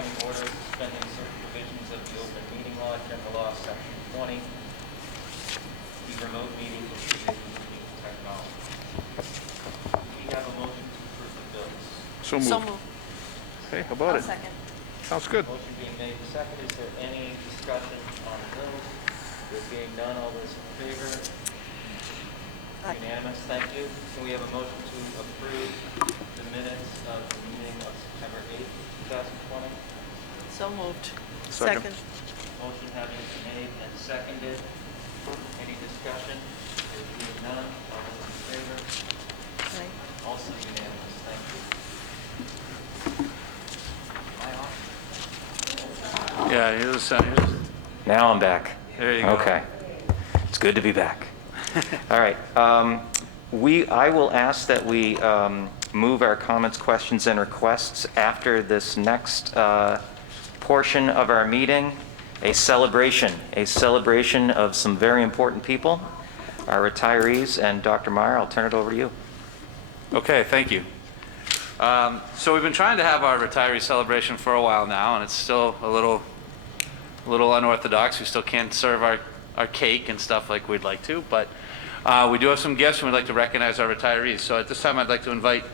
2020 order suspending certain provisions of the open meeting law, general law, section 20, the remote meeting procedures using technology. We have a motion to approve the bills. So moved. So moved. Okay, how about I'll it? second. Sounds good. Motion being made and seconded. Is there any discussion on the bills? There being none, all those in favor? Aye. Unanimous, thank you. Can we have a motion to approve the minutes of the meeting of September 8th, 2020? So moved. Second. Motion having been made and seconded. Any discussion? There being none, all those in favor? Aye. Also unanimous, thank you. Am I on? Yeah, here's Now I'm back. there you go. Okay. It's good to be back. All right. I will ask that we move our comments, questions, and requests after this next portion of our meeting, a celebration of some very important people, our retirees. And Dr. Meyer, I'll turn it over to you. Okay, thank you. So we've been trying to have our retiree celebration for a while now, and it's still a little unorthodox. We still can't serve our cake and stuff like we'd like to, but we do have some gifts, and we'd like to recognize our retirees. So at this time, I'd like to invite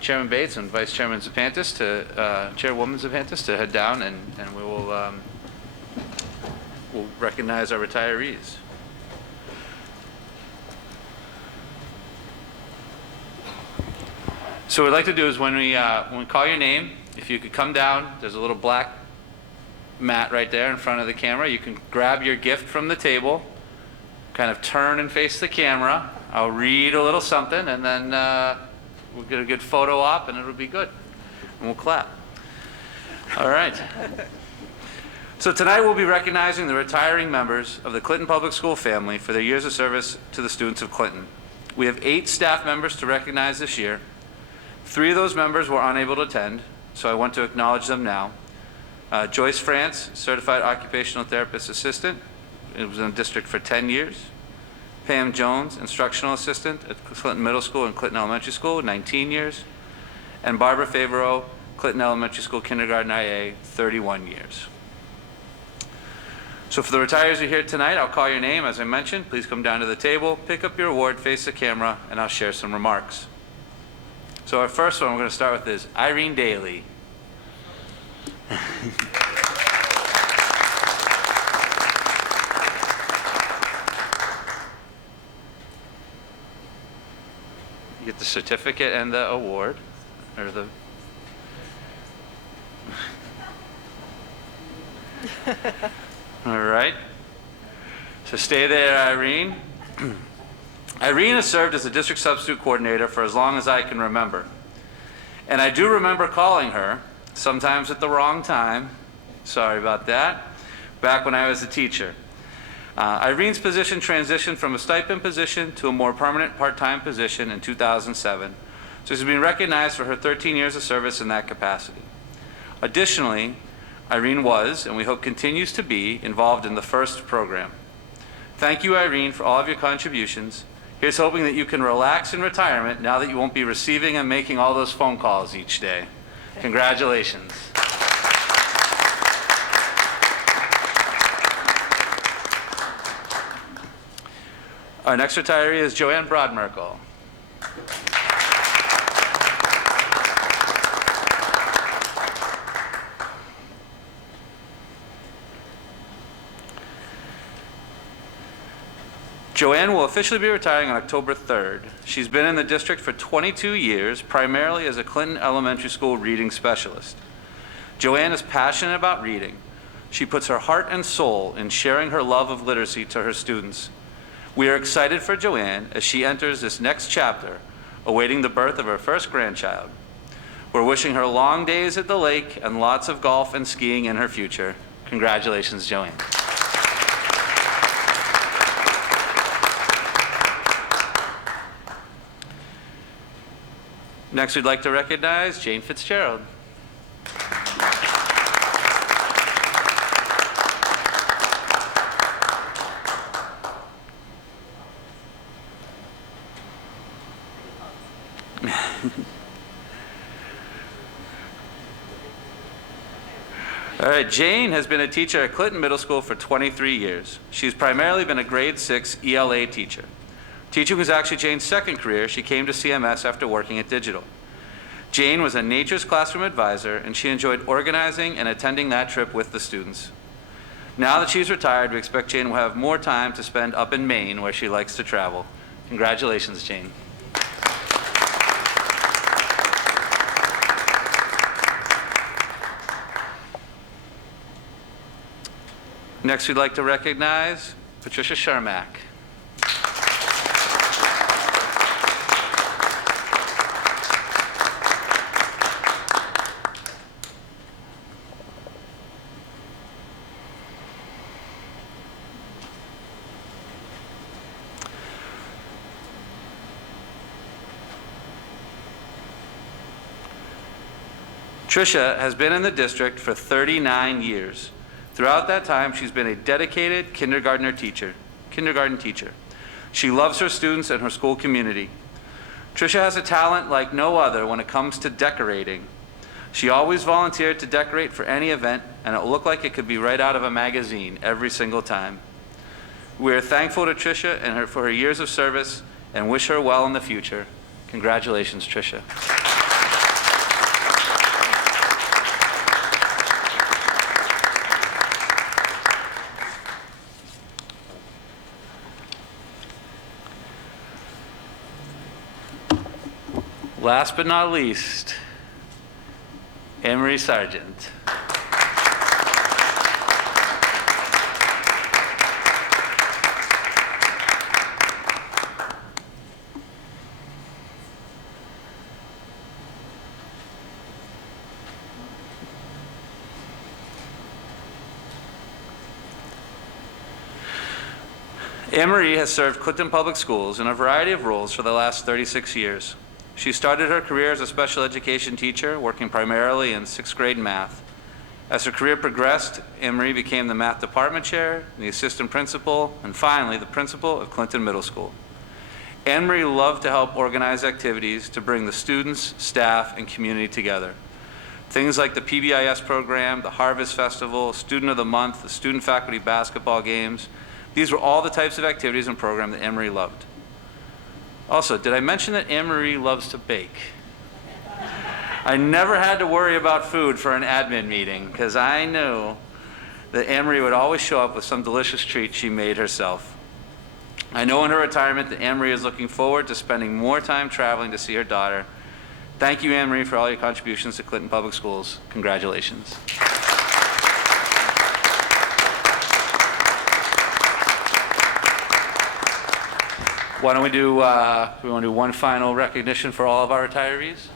Chairman Bates and Vice Chairman Zapantis Chairwoman Zapantis to head down, and we will we'll recognize our retirees. So what we'd like to do is when we call your name, if you could come down, there's a little black mat right there in front of the camera. You can grab your gift from the table, kind of turn and face the camera. I'll read a little something, and then we'll get a good photo op, and it'll be good. And we'll clap. All right. So tonight we'll be recognizing the retiring members of the Clinton Public School family for their years of service to the students of Clinton. We have 8 staff members to recognize this year. 3 of those members were unable to attend, so I want to acknowledge them now. Joyce France, Certified Occupational Therapist Assistant. It was in the district for 10 years. Pam Jones, Instructional Assistant at Clinton Middle School and Clinton Elementary School, 19 years. And Barbara Favreau, Clinton Elementary School Kindergarten IA, 31 years. So for the retirees who are here tonight, I'll call your name. As I mentioned, please come down to the table, pick up your award, face the camera, and I'll share some remarks. So our first one we're going to start with is Irene Daly. You get the certificate and the award, or the... All right. So stay there, Irene. Irene has served as a district substitute coordinator for as long as I can remember. And I do remember calling her, sometimes at the wrong time, sorry about that, back when I was a teacher. Irene's position transitioned from a stipend position to a more permanent part-time position in 2007. So she's been recognized for her 13 years of service in that capacity. Additionally, Irene was, and we hope continues to be, involved in the FIRST program. Thank you, Irene, for all of your contributions. Here's hoping that you can relax in retirement now that you won't be receiving and making all those phone calls each day. Congratulations. Our next retiree is Joanne Brodmerkel. Joanne will officially be retiring on October 3rd. She's been in the district for 22 years, primarily as a Clinton Elementary School reading specialist. Joanne is passionate about reading. She puts her heart and soul in sharing her love of literacy to her students. We are excited for Joanne as she enters this next chapter, awaiting the birth of her first grandchild. We're wishing her long days at the lake and lots of golf and skiing in her future. Congratulations, Joanne. Next, we'd like to recognize Jane Fitzgerald. All right, Jane has been a teacher at Clinton Middle School for 23 years. She's primarily been a grade 6 ELA teacher. Teaching was actually Jane's second career. She came to CMS after working at Digital. Jane was a Nature's Classroom advisor, and she enjoyed organizing and attending that trip with the students. Now that she's retired, we expect Jane will have more time to spend up in Maine, where she likes to travel. Congratulations, Jane. Next, we'd like to recognize Patricia Sharmack. Tricia has been in the district for 39 years. Throughout that time, she's been a dedicated kindergarten teacher. She loves her students and her school community. Tricia has a talent like no other when it comes to decorating. She always volunteered to decorate for any event, and it looked like it could be right out of a magazine every single time. We are thankful to Tricia and for her years of service and wish her well in the future. Congratulations, Tricia. Last but not least, Anne-Marie Sargent. Anne-Marie has served Clinton Public Schools in a variety of roles for the last 36 years. She started her career as a special education teacher, working primarily in 6th grade math. As her career progressed, Anne-Marie became the math department chair, the assistant principal, and finally the principal of Clinton Middle School. Anne-Marie loved to help organize activities to bring the students, staff, and community together. Things like the PBIS program, the Harvest Festival, Student of the Month, the student faculty basketball games. These were all the types of activities and programs that Anne-Marie loved. Also, did I mention that Anne-Marie loves to bake? I never had to worry about food for an admin meeting because I knew that Anne-Marie would always show up with some delicious treat she made herself. I know in her retirement that Anne-Marie is looking forward to spending more time traveling to see her daughter. Thank you, Anne-Marie, for all your contributions to Clinton Public Schools. Congratulations. Why don't we do, we want to do one final recognition for all of our retirees?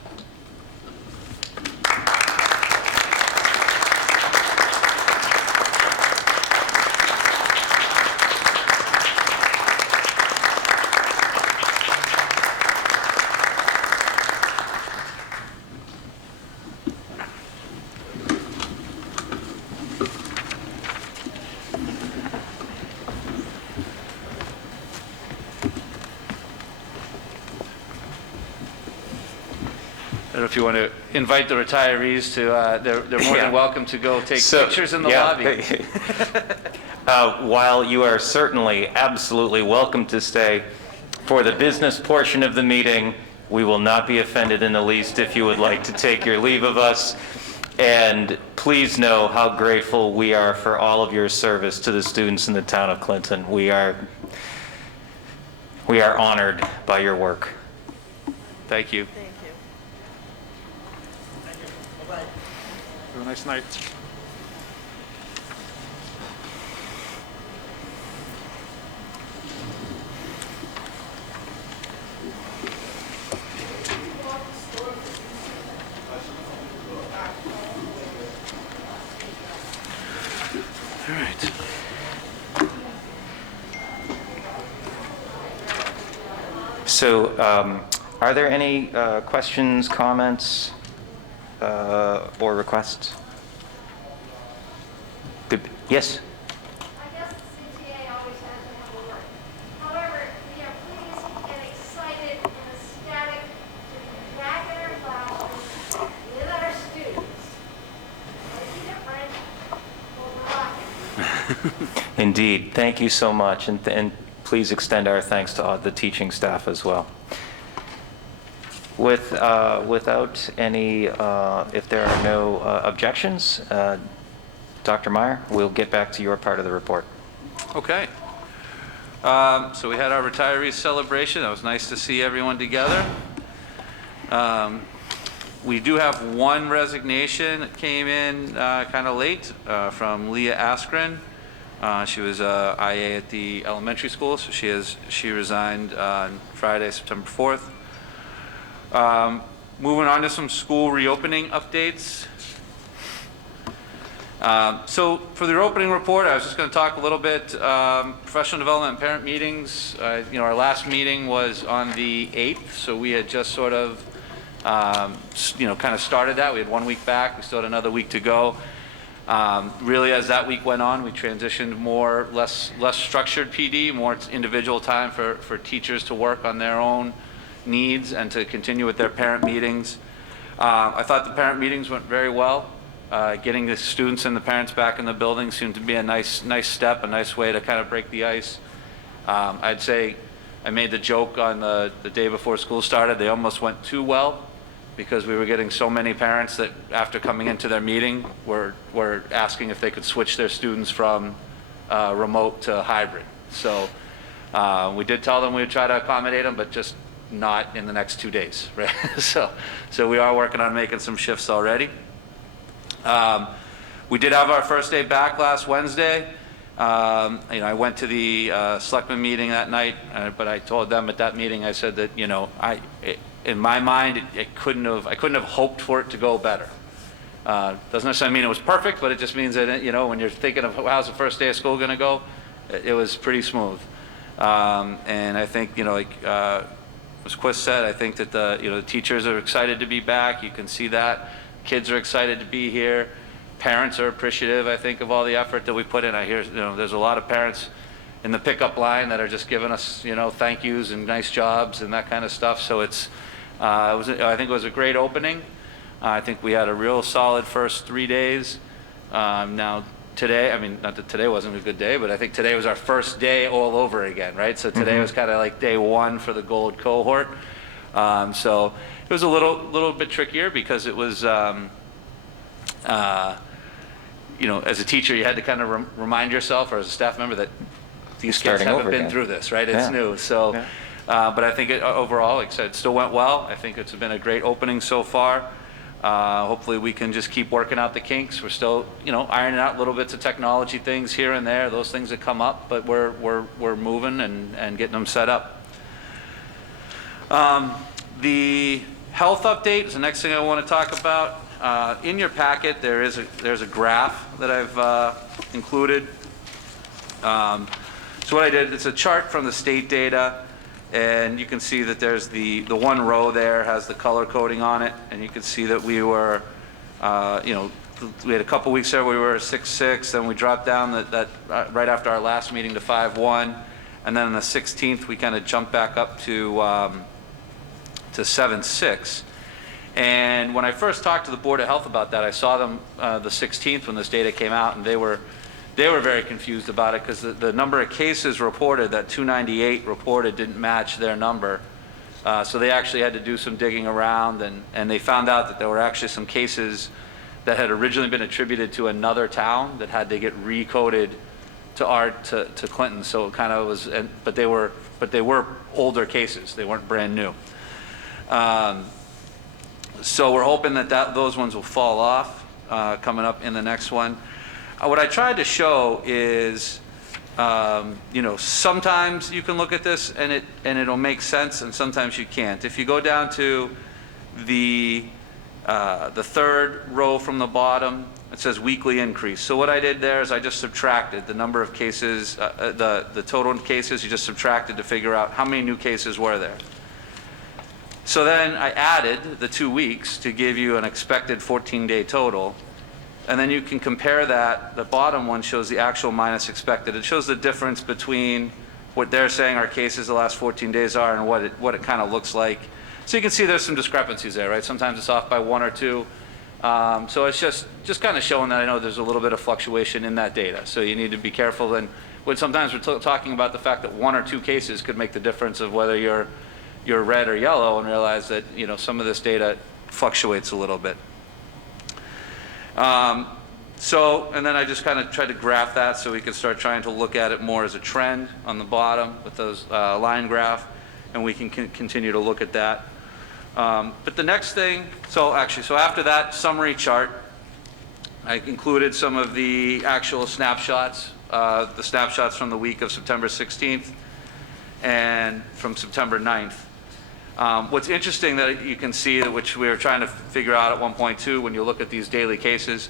I don't know if you want to invite the retirees to, they're more than welcome to go take pictures in the lobby. While you are certainly absolutely welcome to stay for the business portion of the meeting, we will not be offended in the least if you would like to take your leave of us. And please know how grateful we are for all of your service to the students in the town of Clinton. We are honored by your work. Thank you. Thank you. Have a nice night. All right. So are there any questions, comments, or requests? Good. Yes? I guess the CTA always has to have a word. However, we are pleased and excited and ecstatic to be back in our classroom with our students. Making a friend Indeed. Thank you so much, and please extend our thanks to all the teaching staff as well. Without any, if there are no objections, Dr. Meyer, we'll get back to your part of the report. Okay. So we had our retirees celebration. It was nice to see everyone together. We do have one resignation that came in kind of late from Leah Askren. She was IA at the elementary school, so she resigned on Friday, September 4th. Moving on to some school reopening updates. So for the opening report, I was just going to talk a little bit professional development and parent meetings. Our last meeting was on the 8th, so we had just sort of kind of started that. We had 1 week back. We still had another week to go. Really, as that week went on, we transitioned less structured PD, more individual time for teachers to work on their own needs and to continue with their parent meetings. I thought the parent meetings went very well. Getting the students and the parents back in the building seemed to be a nice step, a nice way to kind of break the ice. I'd say I made the joke on the day before school started, they almost went too well, because we were getting so many parents that after coming into their meeting were asking if they could switch their students from remote to hybrid. So we did tell them we would try to accommodate them, but just not in the next 2 days, right? So we are working on making some shifts already. We did have our first day back last Wednesday. I went to the selectmen meeting that night, but I told them at that meeting, I said that, in my mind, I couldn't have hoped for it to go better. Doesn't necessarily mean it was perfect, but it just means that, when you're thinking of how's the first day of school going to go, it was pretty smooth. And I think, as Quist said, I think that the teachers are excited to be back. You can see that. Kids are excited to be here. Parents are appreciative, I think, of all the effort that we put in. I hear, there's a lot of parents in the pickup line that are just giving us, thank yous and nice jobs and that kind of stuff. So I think it was a great opening. I think we had a real solid first 3 days. Now today, not that today wasn't a good day, but I think today was our first day all over again, right? So today was kind of like day one for the gold cohort. So it was a little bit trickier because it was, as a teacher, you had to kind of remind yourself, or as a staff member, that these kids haven't been through this, right? It's new. So, but I think overall, like I said, it still went well. I think it's been a great opening so far. Hopefully we can just keep working out the kinks. We're still, ironing out little bits of technology things here and there, those things that come up, but we're moving and getting them set up. The health update is the next thing I want to talk about. In your packet, there's a graph that I've included. So what I did, it's a chart from the state data, and you can see that there's the one row there has the color coding on it, and you can see that we were, we had a couple weeks there where we were 6.6, then we dropped down that right after our last meeting to 5.1, and then on the 16th we kind of jumped back up to 7.6. And when I first talked to the Board of Health about that, I saw them the 16th when this data came out, and they were very confused about it because the number of cases reported, that 298 reported, didn't match their number. So they actually had to do some digging around, and they found out that there were actually some cases that had originally been attributed to another town that had to get recoded to Clinton. So it kind of was, but they were older cases. They weren't brand new. So we're hoping that those ones will fall off coming up in the next one. What I tried to show is, sometimes you can look at this and it'll make sense, and sometimes you can't. If you go down to the third row from the bottom, it says weekly increase. So what I did there is I just subtracted the number of cases, the total cases. You just subtracted to figure out how many new cases were there. So then I added the 2 weeks to give you an expected 14-day total. And then you can compare that. The bottom one shows the actual minus expected. It shows the difference between what they're saying our cases the last 14 days are and what it kind of looks like. So you can see there's some discrepancies there, right? Sometimes it's off by 1 or 2. So it's just kind of showing that I know there's a little bit of fluctuation in that data. So you need to be careful. And when sometimes we're talking about the fact that 1 or 2 cases could make the difference of whether you're red or yellow, and realize that, you know, some of this data fluctuates a little bit. And then I just kind of tried to graph that so we could start trying to look at it more as a trend on the bottom with those line graph, and we can continue to look at that. But the next thing, so after that summary chart, I included some of the actual snapshots, the snapshots from the week of September 16th and from September 9th. What's interesting that you can see, which we were trying to figure out at one point too, when you look at these daily cases,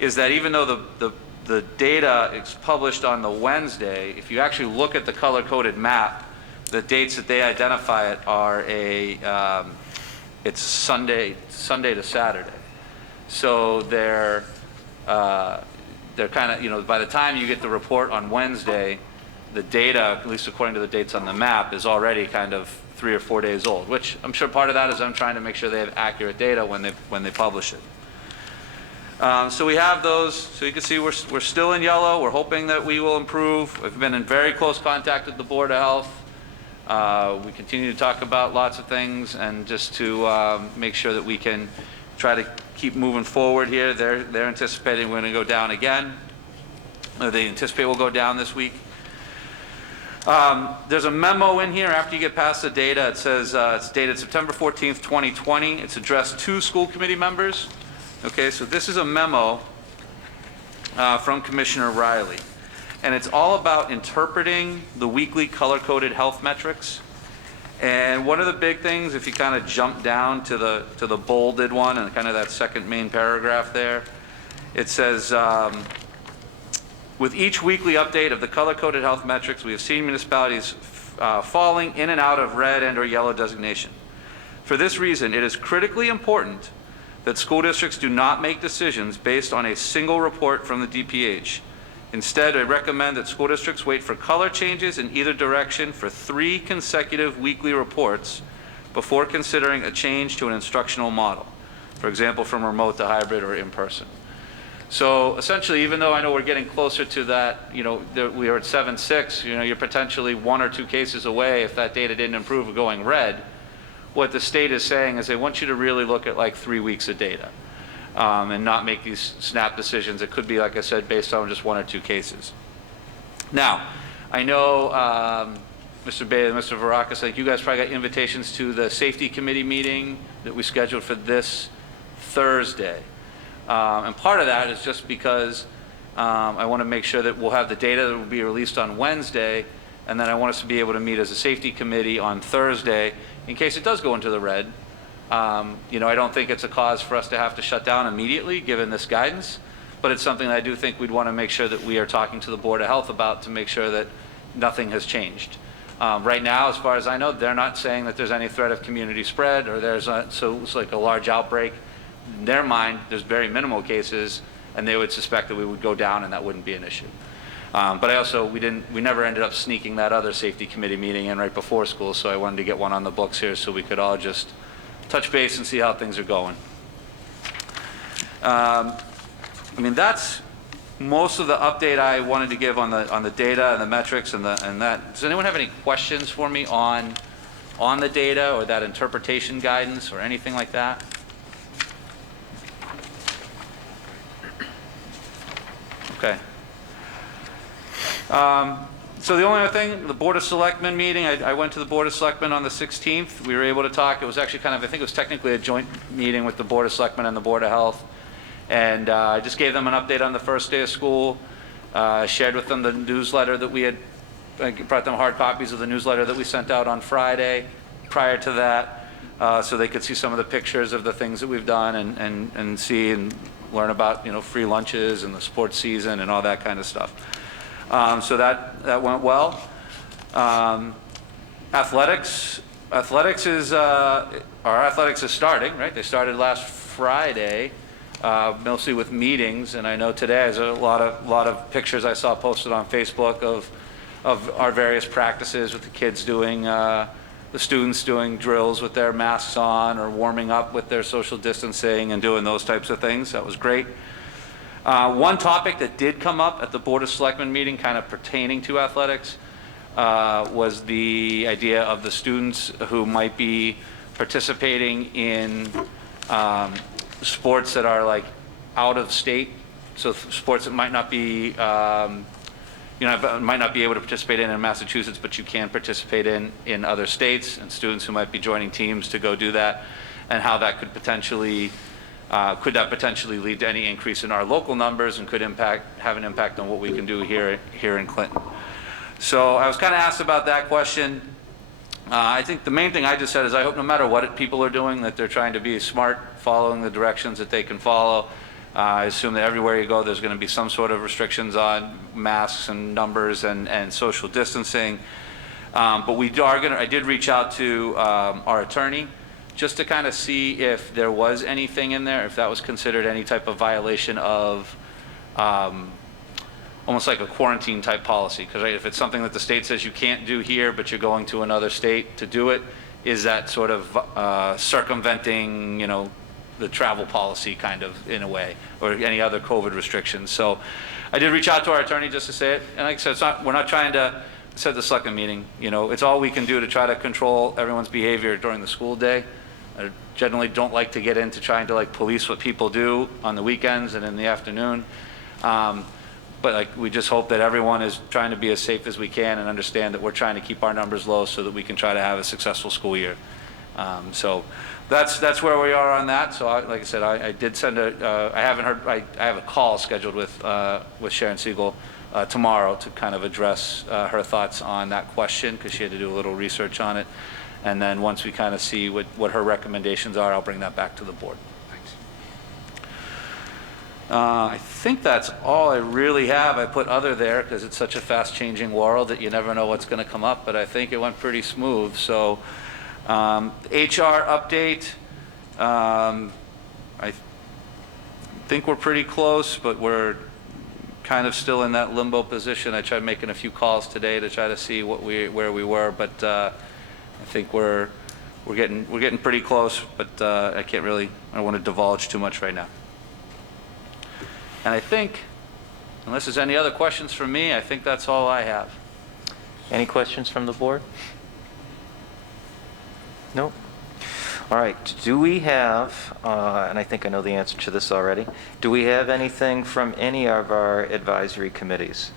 is that even though the data is published on the Wednesday, if you actually look at the color-coded map, the dates that they identify it are it's Sunday to Saturday. So they're kind of, you know, by the time you get the report on Wednesday, the data, at least according to the dates on the map, is already kind of 3 or 4 days old, which I'm sure part of that is I'm trying to make sure they have accurate data when they publish it. So we have those. So you can see we're still in yellow. We're hoping that we will improve. We've been in very close contact with the Board of Health. We continue to talk about lots of things, and just to make sure that we can try to keep moving forward here. They're anticipating we're going to go down again. They anticipate we'll go down this week. There's a memo in here after you get past the data. It says it's dated September 14th, 2020. It's addressed to school committee members. Okay, so this is a memo from Commissioner Riley, and it's all about interpreting the weekly color-coded health metrics. And one of the big things, if you kind of jump down to the bolded one and kind of that second main paragraph there, it says, with each weekly update of the color-coded health metrics, we have seen municipalities falling in and out of red and/or yellow designation. For this reason, it is critically important that school districts do not make decisions based on a single report from the DPH. Instead, I recommend that school districts wait for color changes in either direction for 3 consecutive weekly reports before considering a change to an instructional model, for example, from remote to hybrid or in-person. So essentially, even though I know we're getting closer to that, you know, we are at 7.6, you know, you're potentially 1 or 2 cases away if that data didn't improve of going red. What the state is saying is they want you to really look at like 3 weeks of data and not make these snap decisions. It could be, like I said, based on just 1 or 2 cases. Now, I know Mr. Bailey and Mr. Varakis, like you guys probably got invitations to the safety committee meeting that we scheduled for this Thursday. And part of that is just because I want to make sure that we'll have the data that will be released on Wednesday, and then I want us to be able to meet as a safety committee on Thursday in case it does go into the red. You know, I don't think it's a cause for us to have to shut down immediately given this guidance, but it's something that I do think we'd want to make sure that we are talking to the Board of Health about to make sure that nothing has changed. Right now, as far as I know, they're not saying that there's any threat of community spread or so it's like a large outbreak. In their mind, there's very minimal cases, and they would suspect that we would go down and that wouldn't be an issue. But I also, we never ended up sneaking that other safety committee meeting in right before school, so I wanted to get one on the books here so we could all just touch base and see how things are going. I mean, that's most of the update I wanted to give on the data and the metrics and that. Does anyone have any questions for me on the data or that interpretation guidance or anything like that? Okay. So the only other thing, the Board of Selectmen meeting, I went to the Board of Selectmen on the 16th. We were able to talk. It was actually kind of, I think it was technically a joint meeting with the Board of Selectmen and the Board of Health. And I just gave them an update on the first day of school, shared with them the newsletter that we had, I brought them hard copies of the newsletter that we sent out on Friday prior to that, so they could see some of the pictures of the things that we've done and see and learn about, you know, free lunches and the sports season and all that kind of stuff. So that went well. Athletics is our athletics is starting, right? They started last Friday, mostly with meetings, and I know today there's a lot of pictures I saw posted on Facebook of our various practices with the kids doing the students doing drills with their masks on or warming up with their social distancing and doing those types of things. That was great. One topic that did come up at the Board of Selectmen meeting kind of pertaining to athletics was the idea of the students who might be participating in sports that are like out of state. So sports that might not be, might not be able to participate in Massachusetts, but you can participate in other states, and students who might be joining teams to go do that, and how that could potentially lead to any increase in our local numbers and could have an impact on what we can do here in Clinton. So I was kind of asked about that question. I think the main thing I just said is I hope no matter what people are doing, that they're trying to be smart, following the directions that they can follow. I assume that everywhere you go, there's going to be some sort of restrictions on masks and numbers and social distancing. But I did reach out to our attorney just to kind of see if there was anything in there, if that was considered any type of violation of almost like a quarantine type policy. Because if it's something that the state says you can't do here, but you're going to another state to do it, is that sort of circumventing, the travel policy kind of in a way, or any other COVID restrictions. So I did reach out to our attorney just to say it. And like I said, we're not trying to set the selectmen meeting. It's all we can do to try to control everyone's behavior during the school day. I generally don't like to get into trying to police what people do on the weekends and in the afternoon. But we just hope that everyone is trying to be as safe as we can and understand that we're trying to keep our numbers low so that we can try to have a successful school year. So that's where we are on that. So like I said, I did send I haven't heard, I have a call scheduled with Sharon Siegel tomorrow to kind of address her thoughts on that question, because she had to do a little research on it. And then once we kind of see what her recommendations are, I'll bring that back to the board. Thanks. I think that's all I really have. I put other there because it's such a fast-changing world that you never know what's going to come up, but I think it went pretty smooth. So HR update, I think we're pretty close, but we're kind of still in that limbo position. I tried making a few calls today to try to see where we were, but I think we're getting pretty close, but I don't want to divulge too much right now. And I think, unless there's any other questions from me, I think that's all I have. Any questions from the board? Nope. All right. Do we have, and I think I know the answer to this already, do we have anything from any of our advisory committees?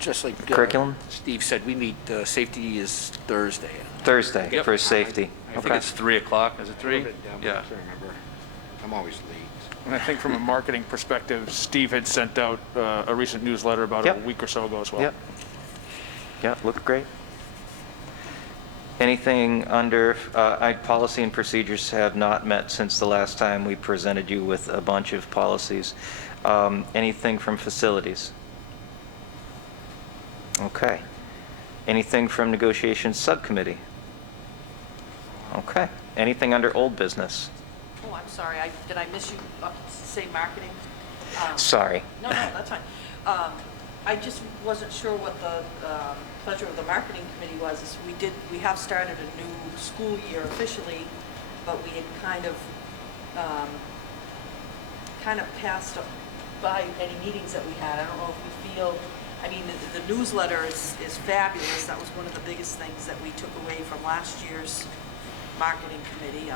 Just like Curriculum? Steve said, we meet, safety is Thursday. Thursday Yep. for safety. I think it's 3 o'clock. Is it 3? Yeah. I can't remember. I'm always late. And I think from a marketing perspective, Steve had sent out a recent newsletter about Yep. a week or so ago as well. Yep. Yeah, looked great. Anything under, policy and procedures have not met since the last time we presented you with a bunch of policies. Anything from facilities? Okay. Anything from negotiations subcommittee? Okay. Anything under old business? Oh, I'm sorry, did I miss you, say marketing? Sorry. No, that's fine. I just wasn't sure what the pleasure of the marketing committee was. We have started a new school year officially, but we had kind of passed by any meetings that we had. I don't know if we feel, the newsletter is fabulous. That was one of the biggest things that we took away from last year's marketing committee.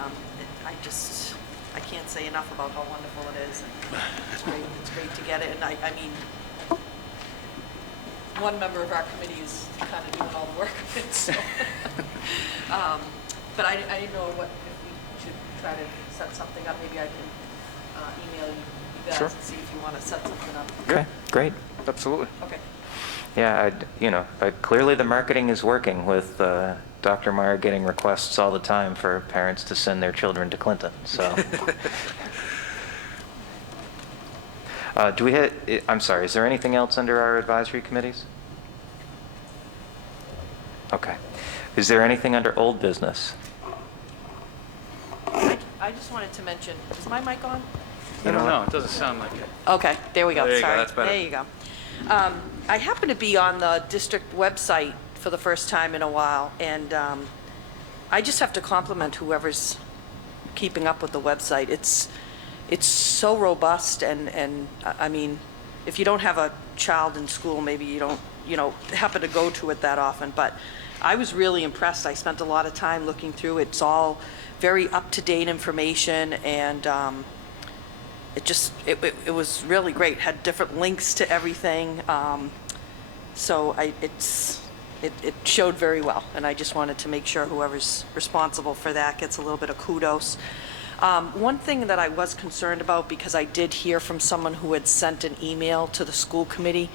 I can't say enough about how wonderful it is. And it's great to get it. And one member of our committee is kind of doing all the work of it. So. But I didn't know if we should try to set something up. Maybe I can email you guys Sure. and see if you want to set something up. Okay, great. Absolutely. Okay. Yeah, clearly the marketing is working with Dr. Meyer getting requests all the time for parents to send their children to Clinton. So, I'm sorry, is there anything else under our advisory committees? Okay. Is there anything under old business? I just wanted to mention, is my mic on? I don't know. It doesn't sound like it. Okay, there we go. There you go, Sorry. that's better. There you go. I happen to be on the district website for the first time in a while, and I just have to compliment whoever's keeping up with the website. It's so robust, and I mean, if you don't have a child in school, maybe you don't, happen to go to it that often, but I was really impressed. I spent a lot of time looking through it. It's all very up-to-date information, and it was really great. Had different links to everything, so it showed very well, and I just wanted to make sure whoever's responsible for that gets a little bit of kudos. One thing that I was concerned about, because I did hear from someone who had sent an email to the school committee,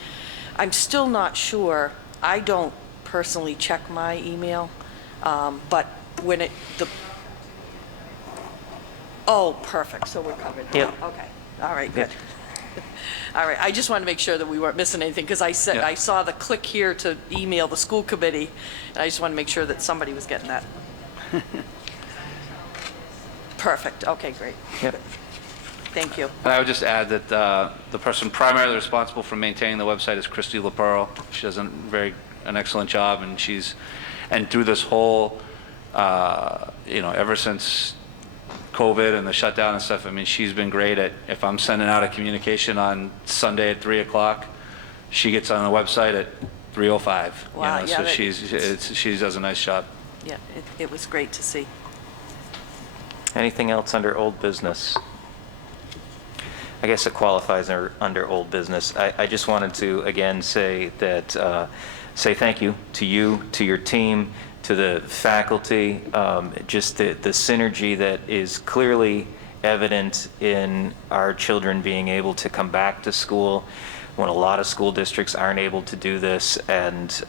I'm still not sure. I don't personally check my email, but when oh, perfect, so we're covered. Yep. Okay, all right, good. All right, I just wanted to make sure that we weren't missing anything, because I saw the click here to email the school committee, and I just wanted to make sure that somebody was getting that. Perfect, okay, great. Yep. Thank you. And I would just add that the person primarily responsible for maintaining the website is Christy LaPearl. She does an excellent job, and through this whole, ever since COVID and the shutdown and stuff, I mean, she's been great at, if I'm sending out a communication on Sunday at 3 o'clock, she gets on the website at 3:05. Wow, yeah, So she does a nice job. Yeah, it was great to see. Anything else under old business? I guess it qualifies under old business. I just wanted to, again, say thank you, to your team, to the faculty, just the synergy that is clearly evident in our children being able to come back to school when a lot of school districts aren't able to do this. And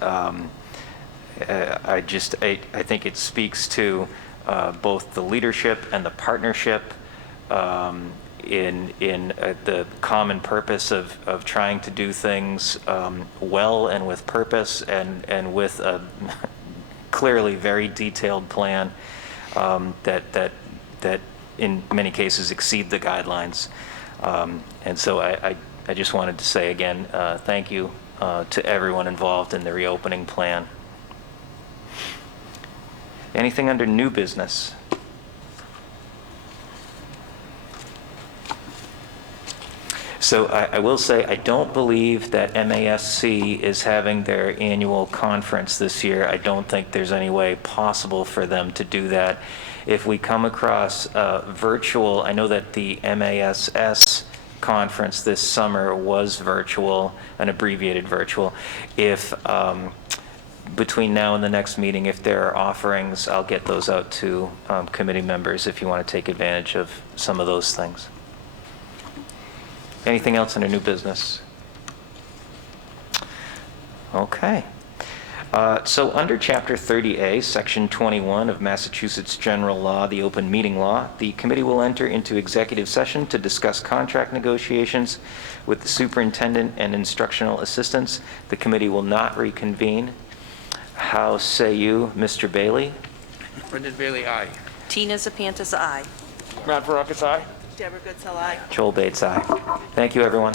I think it speaks to both the leadership and the partnership in the common purpose of trying to do things well and with purpose, and with a clearly very detailed plan that in many cases exceed the guidelines. And so I just wanted to say again, thank you to everyone involved in the reopening plan. Anything under new business? So I will say, I don't believe that MASC is having their annual conference this year. I don't think there's any way possible for them to do that. If we come across virtual, I know that the MASS conference this summer was virtual, an abbreviated virtual. If between now and the next meeting, if there are offerings, I'll get those out to committee members if you want to take advantage of some of those things. Anything else under new business? Okay. So under Chapter 30A, Section 21 of Massachusetts General Law, the Open Meeting Law, the committee will enter into executive session to discuss contract negotiations with the superintendent and instructional assistants. The committee will not reconvene. How say you, Mr. Bailey? Brendan Bailey, aye. Tina Zapantis, aye. Matt Veracas, aye. Deborah Goodsell, aye. Joel Bates, aye. Thank you, everyone.